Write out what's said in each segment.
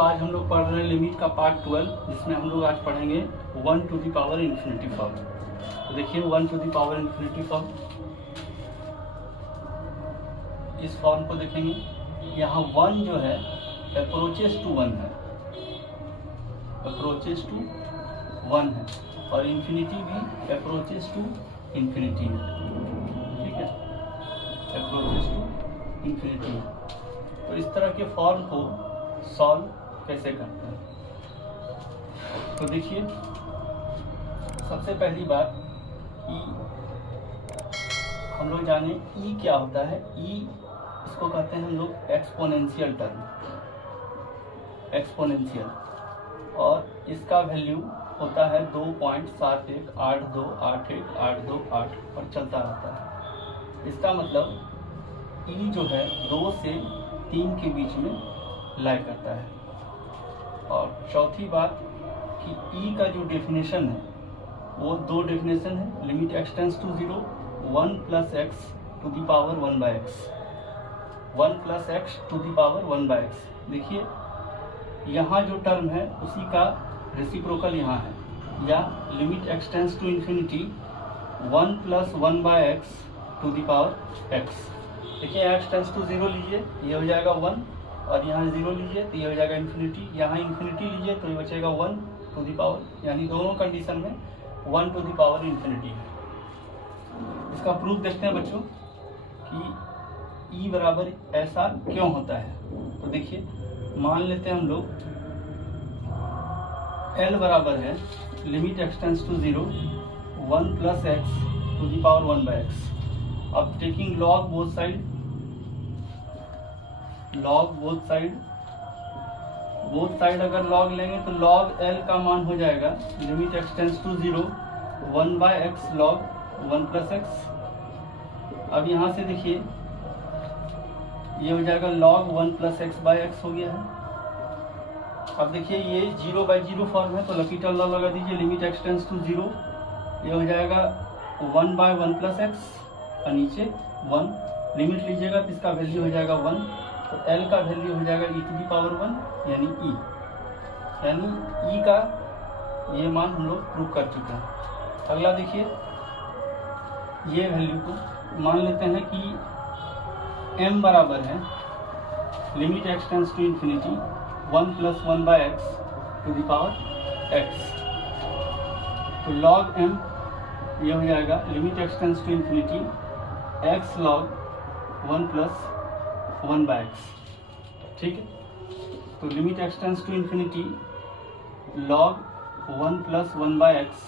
आज हम लोग पढ़ रहे हैं लिमिट का पार्ट 12, जिसमें हम लोग आज पढ़ेंगे 1 to the power infinity form. तो देखिए 1 to the power infinity form, इस फॉर्म को देखेंगे। यहाँ 1 जो है अप्रोचेस टू 1 है, अप्रोचेस टू 1 है, और इन्फिनिटी भी अप्रोचेस टू इन्फिनिटी है। ठीक है, अप्रोचेस टू इन्फिनिटी है। तो इस तरह के फॉर्म को सॉल्व कैसे करते हैं, तो देखिए सबसे पहली बात ई, हम लोग जाने ई क्या होता है। ई इसको कहते हैं हम लोग एक्सपोनेंशियल टर्म, एक्सपोनेंशियल, और इसका वैल्यू होता है 2.7182818128 और चलता रहता है। इसका मतलब ई जो है 2 से 3 के बीच में लाई करता है। और चौथी बात कि ई का जो डेफिनेशन है वो 2 डेफिनेशन है। Limit x tends to 0, 1 plus x to the power 1 by x, 1 plus x to the power 1 by x. देखिए यहाँ जो टर्म है उसी का रेसिप्रोकल यहाँ है, या limit x tends to infinity 1 plus 1 by x to the power x. देखिए एक्स टेंस टू 0 लीजिए, ये हो जाएगा 1, और यहाँ 0 लीजिए तो ये हो जाएगा इन्फिनिटी। यहाँ इन्फिनिटी लीजिए तो ये बचेगा 1 टू द पावर, यानी दोनों कंडीशन में 1 टू द पावर इन्फिनिटी है। इसका प्रूफ देखते हैं बच्चों कि ई बराबर ऐसा क्यों होता है। तो देखिए मान लेते हैं हम लोग एल बराबर है limit x tends to 0, 1 plus x to the power 1 by X. अब taking log both side, log both side अगर लॉग लेंगे तो लॉग एल का मान हो जाएगा limit x tends to 0, 1 by X log 1 plus X. अब यहाँ से देखिए ये हो जाएगा log 1 plus X by X हो गया है। अब देखिए ये 0 बाय 0 फॉर्म है तो लकीटर लॉ लगा दीजिए, लिमिट एक्स टेंस टू 0, ये हो जाएगा 1 बाय 1 प्लस एक्स और नीचे 1, लिमिट लीजिएगा तो इसका वैल्यू हो जाएगा 1, तो L का वैल्यू हो जाएगा e टू दी पावर 1 यानी e, यानी e का ये मान हम लोग प्रूव कर चुके हैं। अगला देखिए ये वैल्यू को मान लेते हैं कि m बराबर है limit x tends to infinity 1 plus 1 by x to the power x। तो log m ये हो जाएगा limit x tends to infinity x log 1 plus 1 by x. ठीक है, तो limit x tends to infinity log 1 plus 1 by x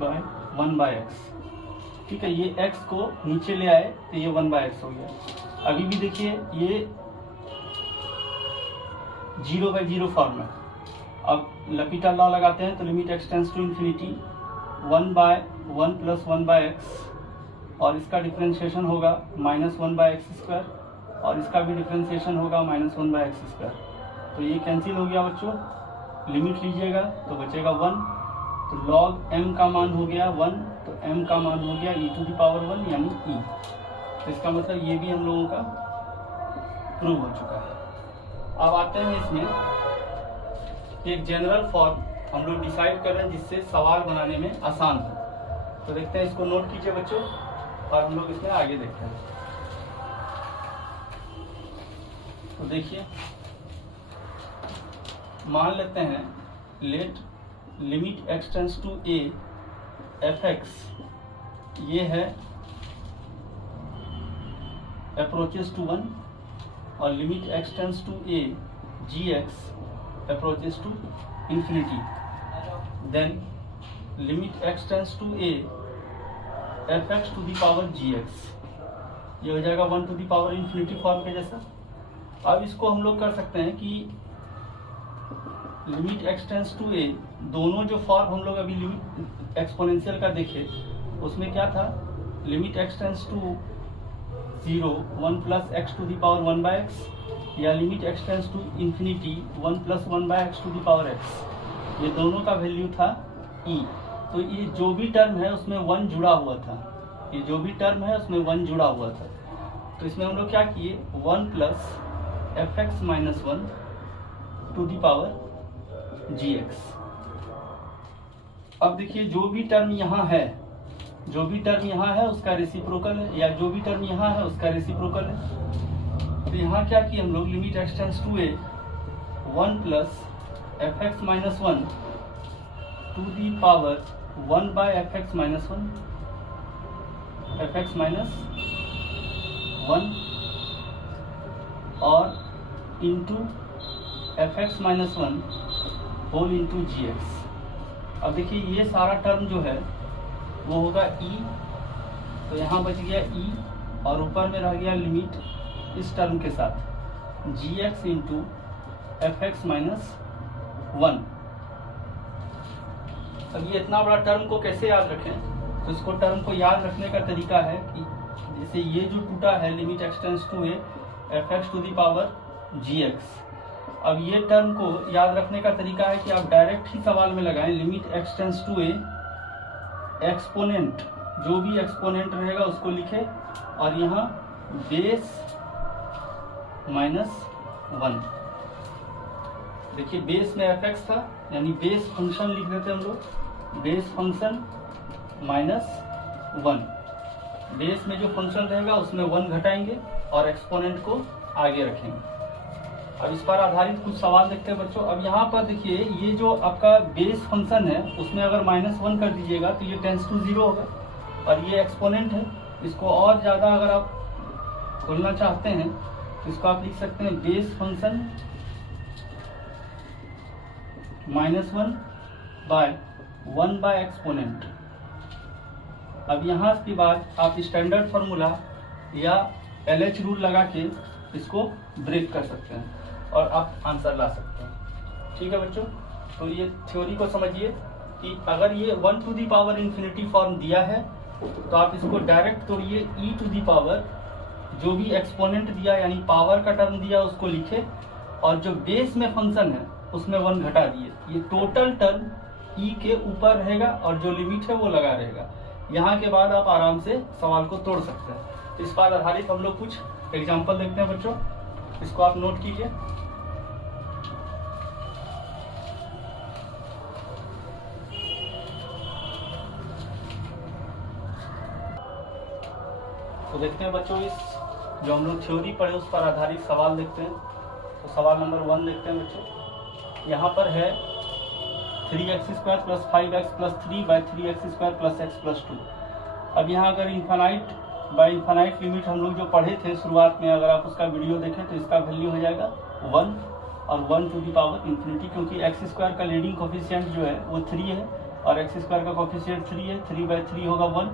by 1 by x. ठीक है, ये x को नीचे ले आए तो ये 1 बाय एक्स हो गया। अभी भी देखिए ये 0 बाय 0 फॉर्म है। अब लकीटर लॉ लगाते हैं तो limit x tends to infinity 1 by 1 plus 1 by x, और इसका डिफरेंशिएशन होगा -1 बाय एक्स स्क्वायर, और इसका भी डिफरेंशिएशन होगा -1 बाय एक्स स्क्वायर। तो ये कैंसिल हो गया बच्चों, लिमिट लीजिएगा तो बचेगा 1, तो log m का मान हो गया 1, तो m का मान हो गया e टू दी पावर 1 यानी e। तो इसका मतलब ये भी हम लोगों का प्रूव हो चुका है। अब आते हैं इसमें एक जनरल फॉर्म हम लोग डिसाइड कर रहे हैं जिससे सवाल बनाने में आसान हो। तो देखते हैं, इसको नोट कीजिए बच्चों और हम लोग इसमें आगे देखते हैं। तो देखिए मान लेते हैं let limit x tends to a f x, ये है अप्रोचेस टू 1, और limit x tends to a g x approaches to infinity. Then limit x tends to a f x to the power g x, ये हो जाएगा 1 to the power infinity form के जैसा। अब इसको हम लोग कर सकते हैं कि limit x tends to a, दोनों जो फॉर्म हम लोग अभी लिमिट एक्सपोनेंशियल का देखे उसमें क्या था, limit x tends to 0, 1 plus x to the power 1 by x, या limit x tends to infinity 1 plus 1 by x to the power x. ये दोनों का वैल्यू था e। तो ये जो भी टर्म है उसमें 1 जुड़ा हुआ था, ये जो भी टर्म है उसमें 1 जुड़ा हुआ था। तो इसमें हम लोग क्या किए, 1 plus f x minus 1 to the power g x. अब देखिए जो भी टर्म यहाँ है, जो भी टर्म यहाँ है उसका रेसिप्रोकल है, या जो भी टर्म यहाँ है उसका रेसिप्रोकल है। तो यहाँ क्या किए हम लोग, limit x tends to a 1 plus f x minus 1 to the power 1 by f x minus 1, f x minus 1 और into f x minus 1 whole into g x. अब देखिए ये सारा टर्म जो है वो होगा e, तो यहाँ बच गया e और ऊपर में रह गया लिमिट इस टर्म के साथ g x into f x minus 1। अब ये इतना बड़ा टर्म को कैसे याद रखें, तो इसको टर्म को याद रखने का तरीका है कि जैसे ये जो टूटा है limit x tends to a f x to the power g x. अब ये टर्म को याद रखने का तरीका है कि आप डायरेक्ट ही सवाल में लगाएं limit x tends to a exponent, जो भी एक्सपोनेंट रहेगा उसको लिखे और यहाँ बेस माइनस 1। देखिए बेस में एफ एक्स था, यानी बेस फंक्शन लिख देते हम लोग, बेस फंक्शन माइनस 1। बेस में जो फंक्शन रहेगा उसमें 1 घटाएंगे और एक्सपोनेंट को आगे रखेंगे। अब इस पर आधारित कुछ सवाल देखते हैं बच्चों। अब यहाँ पर देखिए ये जो आपका बेस फंक्शन है उसमें अगर -1 कर दीजिएगा तो ये टेंड्स टू 0 होगा, और ये एक्सपोनेंट है, इसको और ज़्यादा अगर आप खोलना चाहते हैं तो इसको आप लिख सकते हैं base function -1 by 1 by exponent. अब यहाँ के बाद आप स्टैंडर्ड फार्मूला या LH रूल लगा के इसको ब्रेक कर सकते हैं और आप आंसर ला सकते हैं। ठीक है बच्चों, तो ये थ्योरी को समझिए कि अगर ये 1 to the power infinity form दिया है तो आप इसको डायरेक्ट तोड़िए, e टू दी पावर जो भी एक्सपोनेंट दिया यानी पावर का टर्म दिया उसको लिखे और जो बेस में फंक्शन है उसमें 1 घटा दिए। ये टोटल टर्म e के ऊपर रहेगा और जो लिमिट है वो लगा रहेगा। यहाँ के बाद आप आराम से सवाल को तोड़ सकते हैं। इस पर आधारित हम लोग कुछ एग्जाम्पल देखते हैं बच्चों, इसको आप नोट कीजिए। तो देखते हैं बच्चों, इस जो हम लोग थ्योरी पढ़े उस पर आधारित सवाल देखते हैं। तो सवाल नंबर 1 देखते हैं बच्चों। यहाँ पर है 3x² plus 5x plus 3 by 3x² plus x plus 2। अब यहाँ अगर इन्फानाइट बाई इन्फानाइट लिमिट हम लोग जो पढ़े थे शुरुआत में, अगर आप उसका वीडियो देखें तो इसका वैल्यू हो जाएगा 1 और 1 टू दी पावर इन्फिनिटी, क्योंकि x² का लीडिंग कोफिशिएंट जो है वो 3 है और x² का कोफिशिएंट 3 है, 3/3 होगा 1।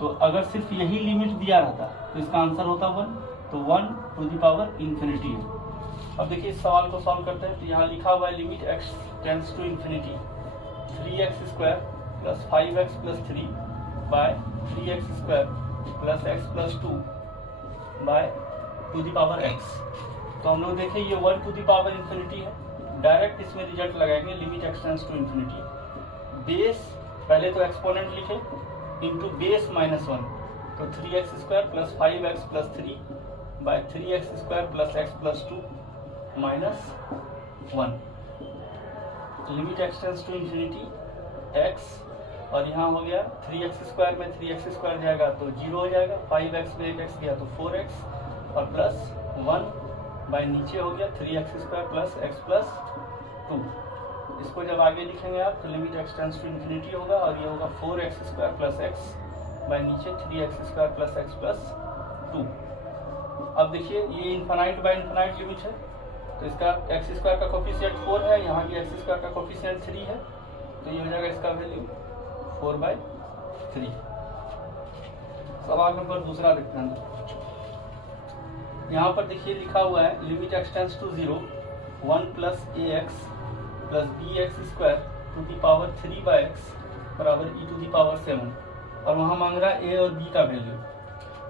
तो अगर सिर्फ यही लिमिट दिया रहता तो इसका आंसर होता 1, तो 1 टू दी पावर इन्फिनिटी है। अब देखिए इस सवाल को सॉल्व करते हैं। तो यहाँ लिखा हुआ है limit x tends to infinity 3x² plus 5x plus 3 by 3x² plus x plus 2 by to the power x। तो हम लोग देखें ये 1 टू दी पावर इन्फिनिटी है, डायरेक्ट इसमें रिजल्ट लगाएंगे limit x tends to infinity. Base पहले तो एक्सपोनेंट लिखे इंटू बेस -1, तो 3x² plus 5x plus 3 by 3x² plus x plus 2 minus 1। Limit x tends to infinity x, और यहाँ हो गया 3x² में 3x² जाएगा तो 0 हो जाएगा, 5x में 1x गया तो 4x और प्लस 1 बाय नीचे हो गया 3x² प्लस x प्लस 2। इसको जब आगे लिखेंगे आप तो limit x tends to infinity होगा और ये होगा 4x² प्लस x बाय नीचे 3x² प्लस x प्लस 2। अब देखिए ये इन्फानाइट बाय इन्फानाइट लिमिट है, तो इसका x² का कोफिशिएंट 4 है, यहाँ भी x² का कोफिशिएंट 3 है, तो ये हो जाएगा इसका वैल्यू 4/3। सवाल नंबर 2 देखते हैं। यहाँ पर देखिए लिखा हुआ है limit x tends to 0 1 plus ax plus bx² to the power 3/x बराबर e टू दी पावर 7, और वहाँ मांग रहा है a और b का वैल्यू।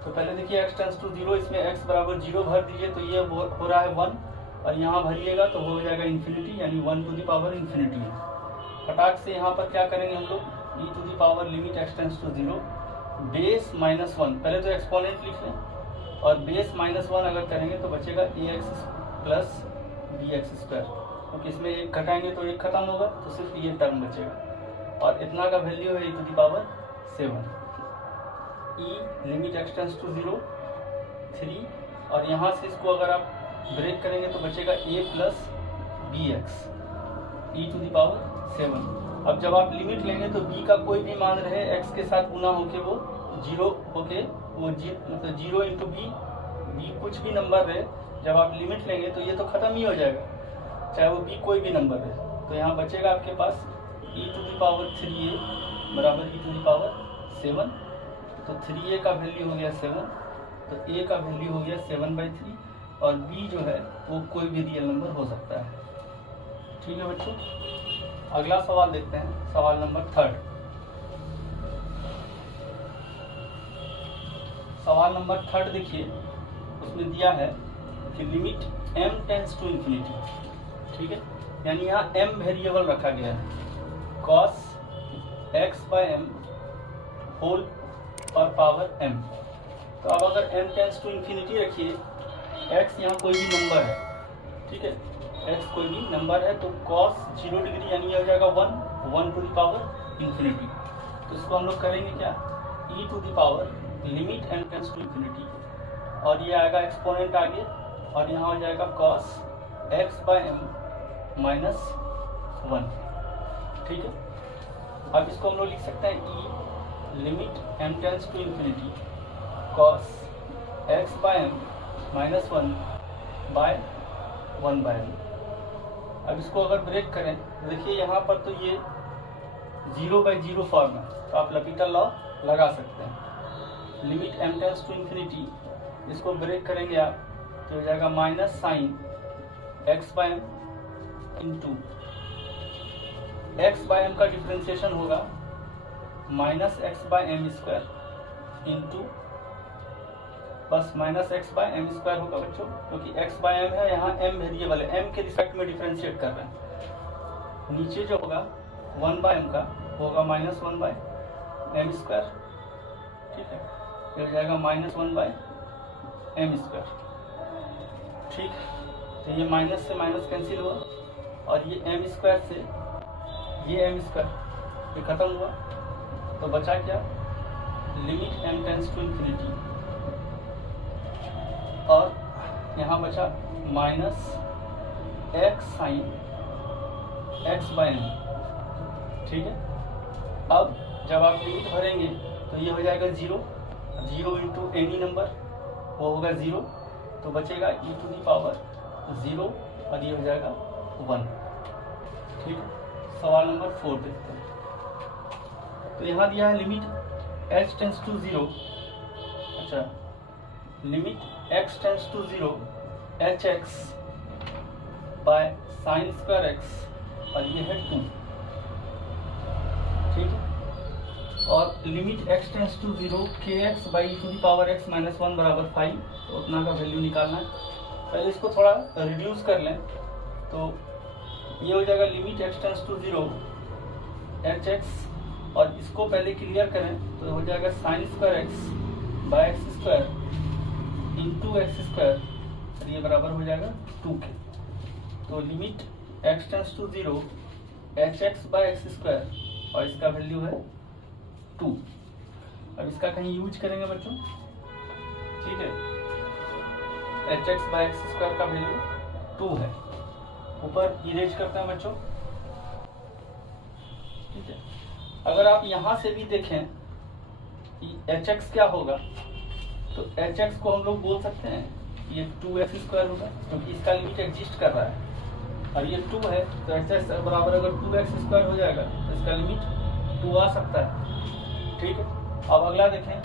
तो पहले देखिए x टेंड्स टू 0, इसमें x बराबर 0 भर दीजिए तो ये हो रहा है 1, और यहाँ भरिएगा तो हो जाएगा इन्फिनिटी, यानी 1 टू दी पावर इन्फिनिटी है। फटाक से यहाँ पर क्या करेंगे हम लोग, e to the power limit x tends to 0 base -1, पहले तो एक्सपोनेंट लिख लें और बेस -1 अगर करेंगे तो बचेगा ax प्लस bx²। क्योंकि इसमें एक घटाएंगे तो एक खत्म होगा, तो सिर्फ ये टर्म बचेगा। और इतना का वैल्यू है e⁻7। E limit x tends to 0 3, और यहाँ से इसको अगर आप ब्रेक करेंगे तो बचेगा a प्लस bx e⁻7। अब जब आप लिमिट लेंगे तो b का कोई भी मान रहे x के साथ गुना होके वो 0 होके वो मतलब 0 इंटू b कुछ भी नंबर रहे, जब आप लिमिट लेंगे तो ये तो खत्म ही हो जाएगा, चाहे वो b कोई भी नंबर रहे। तो यहाँ बचेगा आपके पास e⁻3a बराबर e⁻7। तो 3a का वैल्यू हो गया 7, तो a का वैल्यू हो गया 7/3, और b जो है वो कोई भी रियल नंबर हो सकता है। ठीक है बच्चों, अगला सवाल देखते हैं, सवाल नंबर 3। सवाल नंबर 3 देखिए, उसमें दिया है कि limit m tends to infinity. ठीक है, यानी यहाँ m वेरिएबल रखा गया है, cos x/m होल और पावर m। तो अब अगर m टेंस टू इन्फिनिटी रखिए, x यहाँ कोई भी नंबर है, ठीक है, x कोई भी नंबर है, तो cos 0 डिग्री यानी हो जाएगा 1 टू द पावर इन्फिनिटी। तो इसको हम लोग करेंगे क्या, e⁻ limit m tends to infinity, और ये आएगा एक्सपोनेंट आगे, और यहाँ हो जाएगा cos x/m -1। ठीक है, अब इसको हम लोग लिख सकते हैं e limit m tends to infinity cos x/m -1 by 1/m। अब इसको अगर ब्रेक करें तो देखिए यहाँ पर तो ये 0/0 फॉर्म है, तो आप लपीटल लॉ लगा सकते हैं। Limit m tends to infinity, इसको ब्रेक करेंगे आप तो हो जाएगा minus sign x/m into x/m का डिफ्रेंसिएशन होगा -x/m² इंटू बस -x/m² होगा बच्चों, क्योंकि x/m है, यहाँ m वेरिएबल है, m के रिस्पेक्ट में डिफ्रेंशिएट कर रहे हैं। नीचे जो होगा 1/m का होगा -1/m²। ठीक है, ये हो जाएगा -1/m²। ठीक, तो ये माइनस से माइनस कैंसिल हुआ, और ये m² से ये m² ये खत्म हुआ, तो बचा क्या, limit m tends to infinity, और यहाँ बचा -x साइन x/m। ठीक है, अब जब आप लिमिट भरेंगे तो ये हो जाएगा 0 इंटू एनी नंबर, वो होगा 0, तो बचेगा e⁻0, और ये हो जाएगा 1। ठीक है, सवाल नंबर 4 देखते हैं। तो यहाँ दिया है लिमिट h टेंस टू 0, अच्छा limit x tends to 0 hx by sine square x, और ये है 2। ठीक है, और limit x tends to 0 kx by e⁻x -1 बराबर 5, तो उतना का वैल्यू निकालना है। पहले इसको थोड़ा रिड्यूस कर लें, तो ये हो जाएगा limit x tends to 0 hx, और इसको पहले क्लियर करें तो हो जाएगा sine square x by x² into x², और ये बराबर हो जाएगा 2 के। तो limit x tends to 0 hx by x², और इसका वैल्यू है 2। अब इसका कहीं यूज करेंगे बच्चों, ठीक है, hx बाय x² का वैल्यू 2 है, ऊपर इरेज करते हैं बच्चों। ठीक है, अगर आप यहाँ से भी देखें कि hx क्या होगा, तो hx को हम लोग बोल सकते हैं ये 2x² होगा, क्योंकि इसका लिमिट एग्जिस्ट कर रहा है, और ये 2 है, तो hx बराबर अगर 2x² हो जाएगा तो इसका लिमिट 2 आ सकता है। ठीक है, अब अगला देखें,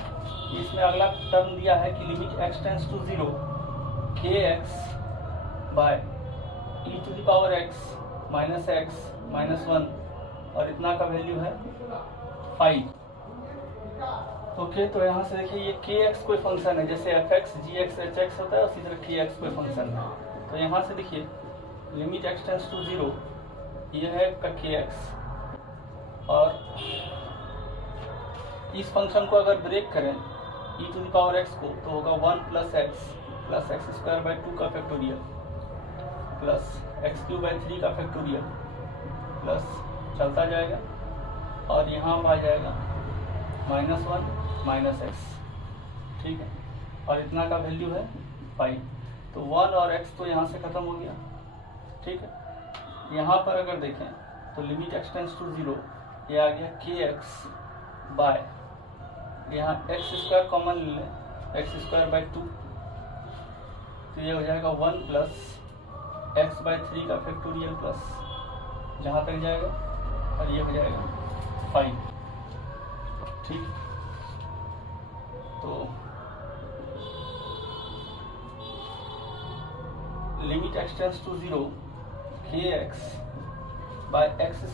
इसमें अगला टर्म दिया है कि limit x tends to 0 kx by e⁻x -x -1, और इतना का वैल्यू है 5। ओके, तो यहाँ से देखिए ये kx कोई फंक्शन है, जैसे fx gx hx होता है, उसी तरह kx कोई फंक्शन है। तो यहाँ से देखिए लिमिट x टेंस टू 0 ये है का kx, और इस फंक्शन को अगर ब्रेक करें e⁻x को, तो होगा 1 + x + x² बाई 2 का फैक्टोरियल। प्लस x³/3 का फैक्टोरियल प्लस चलता जाएगा और यहाँ आ जाएगा -1 -x, ठीक है, और इतना का वैल्यू है 5। तो 1 और x तो यहाँ से खत्म हो गया, ठीक है। यहाँ पर अगर देखें तो लिमिट x टेंड्स टू 0, ये आ गया kx बाय, यहाँ x² कॉमन ले लें, x²/2, तो ये हो जाएगा 1 प्लस x/3 का फैक्टोरियल प्लस जहाँ तक जाएगा, और ये हो जाएगा 5, ठीक। तो limit x tends to 0 kx by x²,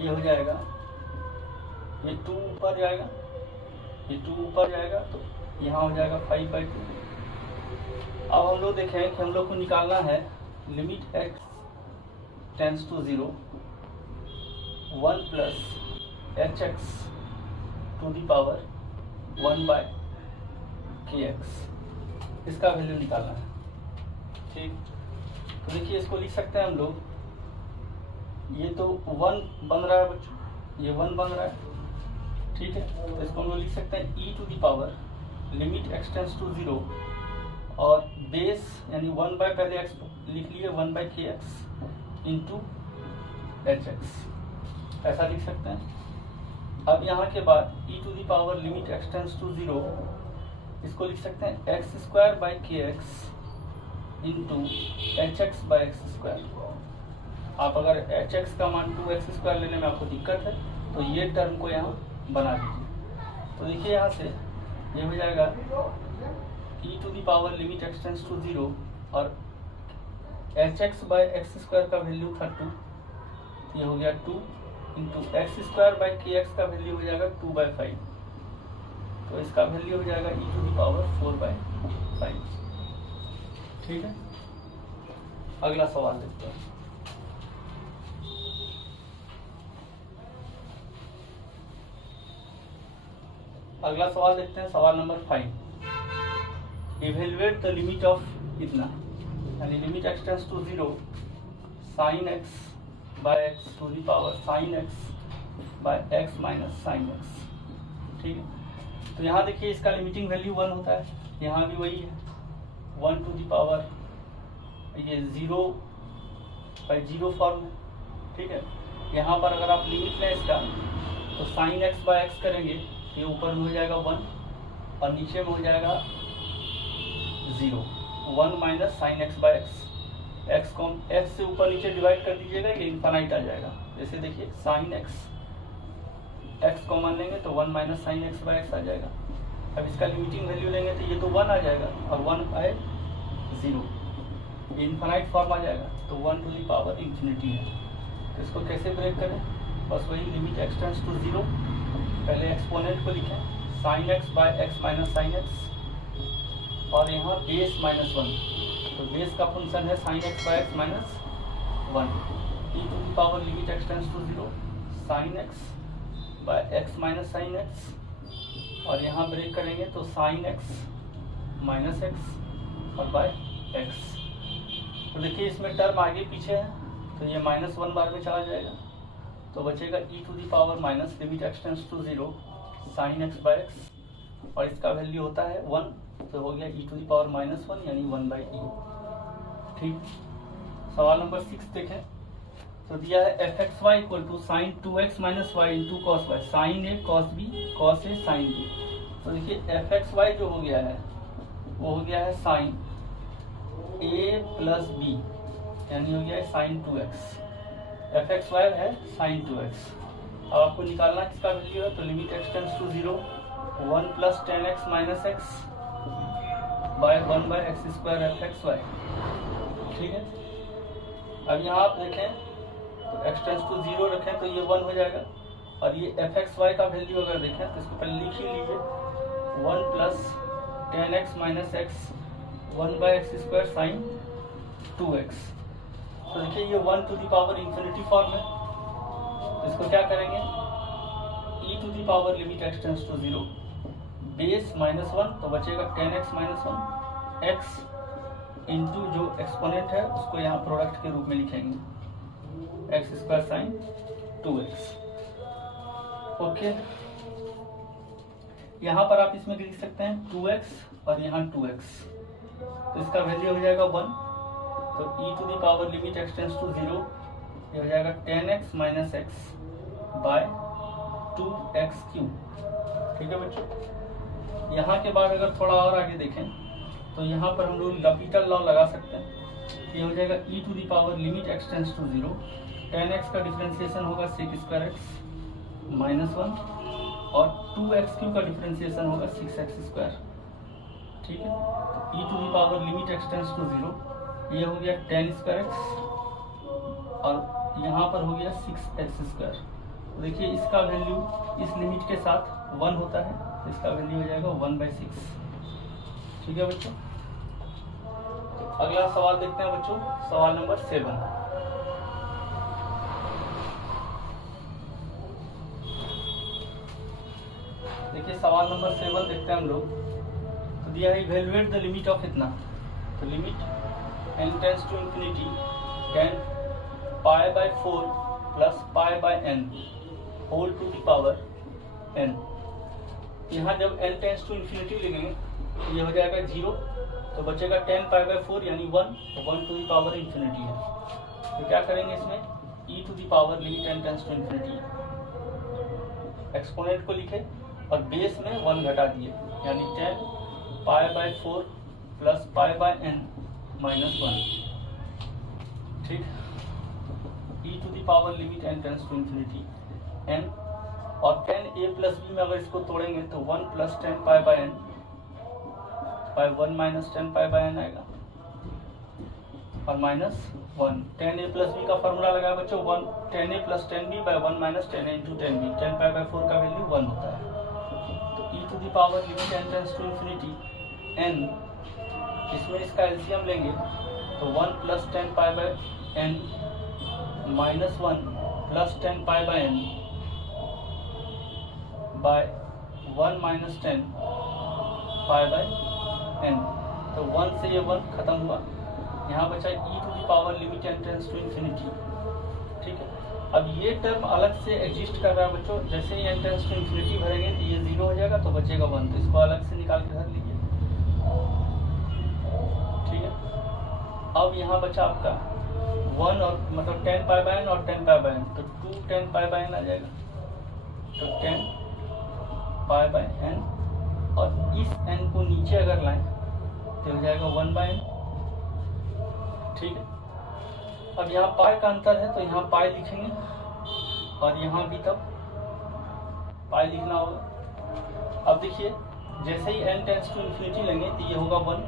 ये हो जाएगा, ये 2 ऊपर जाएगा, ये 2 ऊपर जाएगा, तो यहाँ हो जाएगा 5/2। अब हम लोग देखें कि हम लोग को निकालना है limit x tends to 0 1 plus hx to the power 1/kx, इसका वैल्यू निकालना है, ठीक। तो देखिए इसको लिख सकते हैं हम लोग, ये तो 1 बन रहा है बच्चों, ये 1 बन रहा है, ठीक है। तो इसको हम लोग लिख सकते हैं e to the power limit x tends to 0 और बेस यानी 1 बाय, पहले x लिख लिए 1/kx इंटू hx, ऐसा लिख सकते हैं। अब यहाँ के बाद e to the power limit x tends to 0, इसको लिख सकते हैं x²/kx इंटू hx/x²। आप अगर hx का मान 2x² लेने में आपको दिक्कत है तो ये टर्म को यहाँ बना दीजिए। तो देखिए यहाँ से ये हो जाएगा e to the power limit x tends to 0 और hx/x² का वैल्यू था 2, ये हो गया 2 इंटू x²/kx का वैल्यू हो जाएगा 2/5, तो इसका वैल्यू हो जाएगा e टू दी पावर 4/5, ठीक है। अगला सवाल देखते हैं। अगला सवाल देखते हैं, सवाल number 5। Evaluate the limit of इतना, यानी limit x tends to 0 sin x by x to the power sin x by x minus sin x, ठीक है। तो यहाँ देखिए इसका लिमिटिंग वैल्यू 1 होता है, यहाँ भी वही है 1 टू दी पावर ये 0/0 फॉर्म है, ठीक है। यहाँ पर अगर आप लिमिट लें इसका तो sin x बाय x करेंगे, ये ऊपर में हो जाएगा 1 और नीचे में हो जाएगा 0, 1 minus sin x by x, x को x से ऊपर नीचे डिवाइड कर दीजिएगा, ये इनफाइनाइट आ जाएगा। जैसे देखिए sin x कॉमन लेंगे तो 1 minus sin x by x आ जाएगा। अब इसका लिमिटिंग वैल्यू लेंगे तो ये तो 1 आ जाएगा और 1/0, ये इनफाइनाइट फॉर्म आ जाएगा, तो 1 टू दी पावर इंफिनिटी है। तो इसको कैसे ब्रेक करें, बस वही लिमिट x टेंड्स टू 0, पहले एक्सपोनेंट को लिखें sin x by x minus sin x और यहाँ बेस -1, तो बेस का फंक्शन है sin x by x minus 1, e to the power limit x tends to 0 sin x by x minus sin x और यहाँ break करेंगे तो sin x माइनस x और बाय x। तो देखिए इसमें टर्म आगे पीछे है, तो ये -1 बार में चला जाएगा, तो बचेगा e to the power minus limit x tends to 0 sin x by x और इसका वैल्यू होता है 1, तो हो गया e टू दी पावर -1 यानी 1/e, ठीक। सवाल नंबर 6 देखें, तो दिया है fxy equal to sine 2x minus y into cos y, sine a cos b cos a sine b. तो देखिए fxy जो हो गया है वो हो गया है साइन a प्लस बी, यानी हो गया है साइन 2x, fxy है साइन 2x। अब आपको निकालना किसका वैल्यू है, तो limit x tends to 0 1 plus 10x minus x by 1/x² fxy, ठीक है। अब यहाँ आप देखें तो x टेंड्स टू 0 रखें तो ये 1 हो जाएगा और ये fxy का वैल्यू अगर देखें तो इसको पहले लिख ही लीजिए 1 plus 10x minus x 1/x² sign 2x। तो देखिए ये 1 to the power infinity form है, तो इसको क्या करेंगे e to the power limit x tends to 0 base -1, तो बचेगा 10x माइनस 1 x इंटू जो एक्सपोनेंट है उसको यहाँ प्रोडक्ट के रूप में लिखेंगे x square sine 2x। Okay, यहाँ पर आप इसमें लिख सकते हैं 2x और यहाँ 2x, तो इसका वैल्यू हो जाएगा 1। तो e to the power limit x tends to 0, ये हो जाएगा 10x minus x bye 2x³। ठीक है बच्चों, यहाँ के बाद अगर थोड़ा और आगे देखें तो यहाँ पर हम लोग लपीटल लॉ लगा सकते हैं। ये हो जाएगा e to the power limit x tends to 0, 10x का डिफरेंशिएशन होगा sec² माइनस 1 और 2x³ का डिफरेंशिएशन होगा 6x²। ठीक है, तो e to the power limit x tends to 0, ये हो गया 10²x और यहाँ पर हो गया 6x²। तो देखिए इसका वैल्यू इस लिमिट के साथ 1 होता है, तो इसका वैल्यू हो जाएगा 1/6। ठीक है बच्चों, तो अगला सवाल देखते हैं बच्चों, सवाल नंबर 7। देखिए सवाल नंबर 7 देखते हैं हम लोग। तो दिया है इवेलुएट द लिमिट ऑफ इतना, तो limit n tends to infinity tan π/4 plus π/n whole to the power n। यहाँ जब n टेंड्स टू इंफिनिटी लिखेंगे तो ये हो जाएगा 0, तो बचेगा tan π/4 यानी 1, तो 1 टू द पावर इंफिनिटी है। तो क्या करेंगे इसमें e to the power limit n tends to infinity, exponent को लिखे और बेस में 1 घटा दिए, यानी tan π/4 प्लस π/n माइनस 1। ठीक, e to the power limit n tends to infinity n, और tan a प्लस b में अगर इसको तोड़ेंगे तो 1 plus tan π/n by 1 minus tan π/n आएगा और minus 1। tan a plus b का फॉर्मूला लगाया बच्चों, 1 tan a plus tan b by 1 minus tan a into tan b, tan π/4 का वैल्यू 1 होता है। तो e to the power limit n tends to infinity n, इसमें इसका एलसीएम लेंगे तो 1 plus tan π/n minus 1 plus tan π/n by 1 minus tan π/n, तो 1 से ये 1 खत्म हुआ, यहाँ बचा e to the power limit n tends to infinity. ठीक है, अब ये टर्म अलग से एग्जिस्ट कर रहा है बच्चों, जैसे ही n टेंड्स टू इंफिनिटी भरेंगे तो ये 0 हो जाएगा, तो बचेगा 1, तो इसको अलग से निकाल के धर लीजिए। ठीक है, अब यहाँ बचा आपका 1 और मतलब tan π/n और tan π/n, तो 2 tan π/n आ जाएगा, तो tan π/n, और इस n को नीचे अगर लाएं तो हो जाएगा 1/n। ठीक है, अब यहाँ पाई का अंतर है तो यहाँ पाई लिखेंगे और यहाँ भी तब पाई लिखना होगा। अब देखिए जैसे ही n टेंड्स टू इंफिनिटी लेंगे तो ये होगा 1।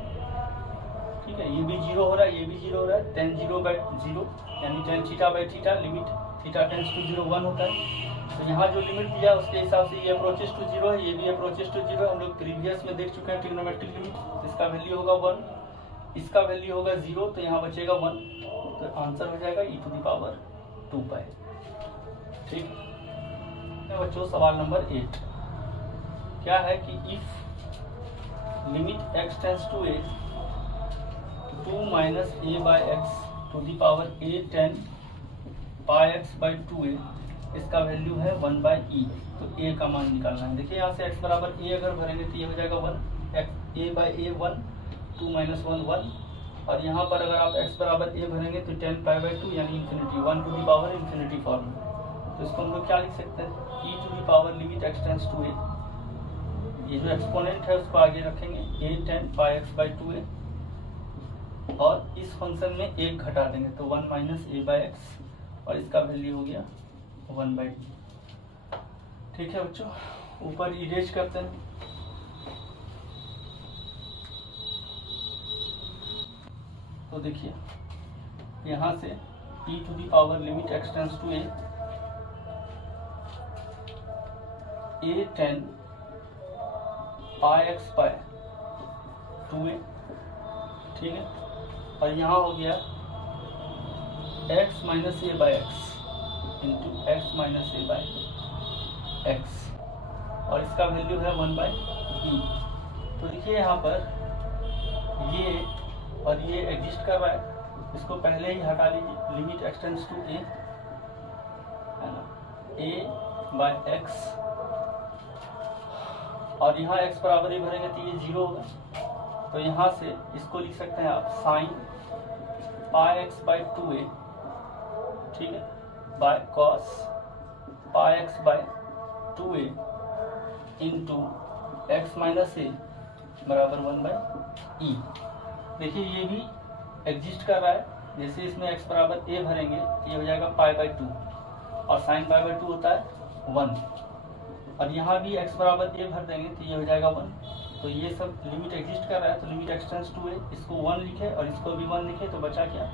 ठीक है, ये भी 0 हो रहा है, ये भी 0 हो रहा है, tan 0/0 यानी tan θ/θ, लिमिट θ टेंड्स टू 0 1 होता है। तो यहाँ जो लिमिट दिया उसके हिसाब से ये अप्रोचेस टू 0 है, ये भी अप्रोचेस टू 0 है, हम लोग प्रीवियस में देख चुके हैं ट्रिग्नोमेट्रिक लिमिट। इसका वैल्यू होगा 1, इसका वैल्यू होगा 0, तो यहाँ बचेगा 1, तो आंसर हो जाएगा e टू द पावर 2π। ठीक है बच्चों, सवाल नंबर 8 क्या है कि if limit x tends to a 2 minus a/x to the power a tan πx/2a, इसका वैल्यू है 1/e, तो a का मान निकालना है। देखिए यहाँ से x बराबर a अगर भरेंगे तो ये हो जाएगा 1, a/a 1, 2 माइनस 1 1, और यहाँ पर अगर आप x बराबर a भरेंगे तो tan π/2 यानी infinity, 1 to the power infinity form. तो इसको हम लोग क्या लिख सकते हैं, e to the power limit x tends to a, ये जो एक्सपोनेंट है उसको आगे रखेंगे a tan πx/2a, और इस फंक्शन में 1 घटा देंगे तो 1 माइनस a/x, और इसका वैल्यू हो गया 1/d। ठीक है बच्चों, ऊपर इरेज करते हैं। तो देखिए यहाँ से e to the power limit x tends to a tan πx/2a। ठीक है, और यहाँ हो गया x minus a/x into x minus a/x, और इसका वैल्यू है 1/e। तो देखिए यहाँ पर ये और ये एग्जिस्ट कर रहा है, इसको पहले ही हटा लीजिए। लिमिट एक्सटेंड्स टू ए, है ना, a बाय एक्स, और यहाँ x बराबर ए भरेंगे तो ये 0 होगा। तो यहाँ से इसको लिख सकते हैं आप sine pi x by 2a, ठीक है, by cos pi x by 2a into x minus a बराबर 1/e। देखिए ये भी एग्जिस्ट कर रहा है, जैसे इसमें x बराबर a भरेंगे तो ये हो जाएगा π/2, और साइन π/2 होता है 1, और यहाँ भी x बराबर a भर देंगे तो ये हो जाएगा 1। तो ये सब लिमिट एग्जिस्ट कर रहा है, तो लिमिट एक्सटेंड्स टू a, इसको 1 लिखे और इसको भी 1 लिखे, तो बचा क्या,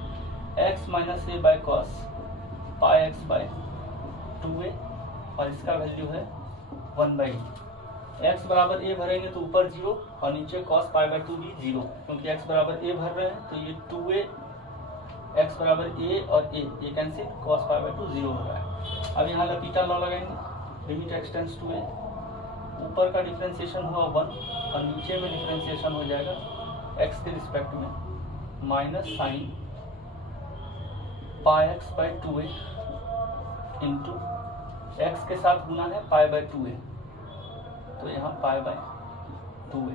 x minus a by cos pi x by 2a, और इसका वैल्यू है 1/e। x बराबर a भरेंगे तो ऊपर 0 और नीचे cos π/2 भी 0, क्योंकि x बराबर a भर रहे हैं तो ये 2a, x बराबर a और a ये कैंसिल, cos π/2 0 हो रहा है। अब यहाँ लपीटा लॉ लगाएंगे, लिमिट एक्सटेंड्स टू a, ऊपर का डिफरेंशिएशन हुआ 1 और नीचे में डिफरेंशिएशन हो जाएगा x के रिस्पेक्ट में minus sine pi x by 2a into x के साथ गुना है π/2a, तो यहाँ π/2a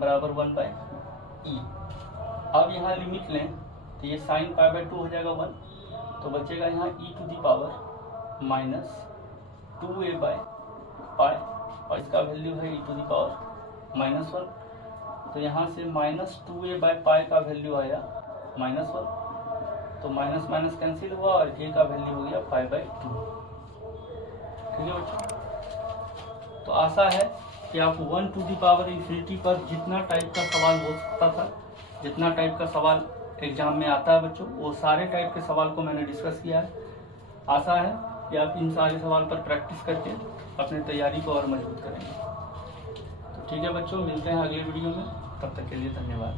बराबर 1/e। अब यहाँ लिमिट लें तो ये साइन π/2 हो जाएगा 1, तो बचेगा यहाँ e to the power minus 2a by pi, और इसका वैल्यू है e to the power minus 1। तो यहाँ से माइनस 2a बाय पाई का वैल्यू आया -1, तो माइनस माइनस कैंसिल हुआ और a का वैल्यू हो गया π/2। ठीक है बच्चों, तो आशा है कि आप 1 टू दी पावर इन्फिनिटी पर जितना टाइप का सवाल हो सकता था, जितना टाइप का सवाल एग्जाम में आता है बच्चों, वो सारे टाइप के सवाल को मैंने डिस्कस किया है। आशा है कि आप इन सारे सवाल पर प्रैक्टिस करके अपनी तैयारी को और मजबूत करेंगे। तो ठीक है बच्चों, मिलते हैं अगले वीडियो में, तब तक के लिए धन्यवाद।